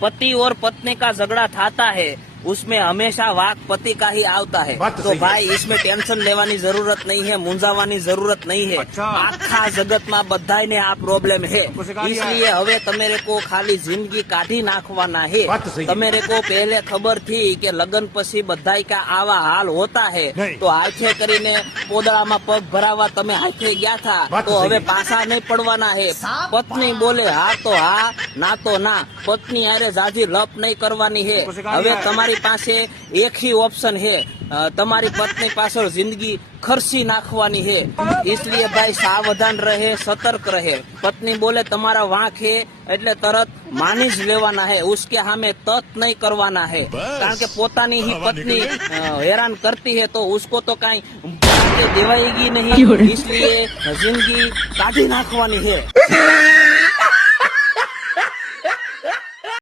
पति और पत्नी का झगड़ा थाता है उसमें हमेशा वाक पति का ही आता है। तो भाई इसमें टेंशन लेवानी जरूरत नहीं है, मूंझावानी जरूरत नहीं है। आखा जगत में बधाई ने आ प्रॉब्लम है, इसलिए हवे तमेरे को खाली जिंदगी काढ़ी नाखवाना है। तमेरे को पहले खबर थी कि लग्न पछी बधाई का आवा हाल होता है, तो हाथे करीने पोदड़ा में पग भरावा तमे हाथे गया था, तो हवे पासा नहीं पड़वाना है। पत्नी बोले हाँ तो हाँ, ना तो ना, पत्नी आरे जाजी लप नहीं करवानी है। हवे તમારી પાસે એક ही ऑप्शन है, તમારી पत्नी पाछળ जिंदगी खर्ची नाखवानी है। इसलिए भाई सावधान रहे, सतर्क रहे। पत्नी बोले તમારા વાંક है એટલે તરત માની જ લેવાના है, उसके सामे तत नहीं करवाना है। कारण के पोतानी ही पत्नी हैरान करती है तो उसको तो कहीं देवाएगी नहीं, इसलिए जिंदगी काढ़ी नाखवानी है।